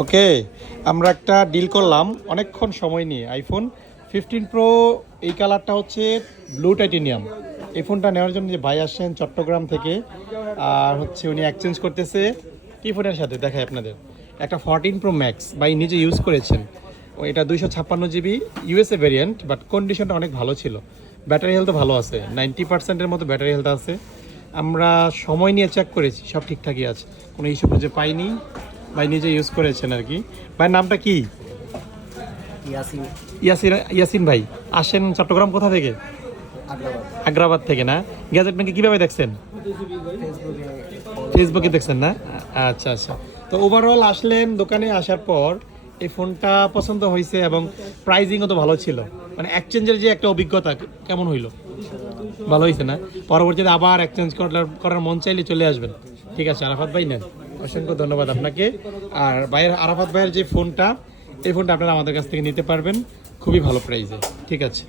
ওকে, আমরা একটা ডিল করলাম অনেকক্ষণ সময় নিয়ে। আইফোন 15 প্রো, এই কালারটা হচ্ছে ব্লু টাইটেনিয়াম। এই ফোনটা নেওয়ার জন্য যে ভাই আসছেন চট্টগ্রাম থেকে, আর হচ্ছে উনি এক্সচেঞ্জ করতেছে কি ফোনের সাথে দেখায় আপনাদের, একটা 14 প্রো ম্যাক্স ভাই নিজে ইউজ করেছেন। এটা 256 জিবি ইউএসএ ভেরিয়েন্ট, বাট কন্ডিশনটা অনেক ভালো ছিল। ব্যাটারি হেলথও ভালো আছে, 90%-এর মতো ব্যাটারি হেলথ আছে। আমরা সময় নিয়ে চেক করেছি, সব ঠিকঠাকই আছে, কোনো ইস্যু খুঁজে পাইনি। ভাই নিজে ইউজ করেছেন আর কি। ভাইয়ের নামটা কি? ইয়াসিন। ইয়াসিন ভাই। আসেন চট্টগ্রাম কোথা থেকে? আগ্রাবাদ থেকে না? গ্যাজেট নাকি কীভাবে দেখছেন? ফেসবুকে দেখছেন না? আচ্ছা আচ্ছা। তো ওভারঅল আসলেন দোকানে, আসার পর এই ফোনটা পছন্দ হয়েছে এবং প্রাইজিংও তো ভালো ছিল। মানে এক্সচেঞ্জের যে একটা অভিজ্ঞতা কেমন হইলো? ভালো হয়েছে না? পরবর্তীতে আবার এক্সচেঞ্জ করার মন চাইলে চলে আসবেন। ঠিক আছে আরাফাত ভাই, নেন। অসংখ্য ধন্যবাদ আপনাকে। আর ভাইয়ের, আরাফাত ভাইয়ের যে ফোনটা, এই ফোনটা আপনারা আমাদের কাছ থেকে নিতে পারবেন খুবই ভালো প্রাইসে। ঠিক আছে।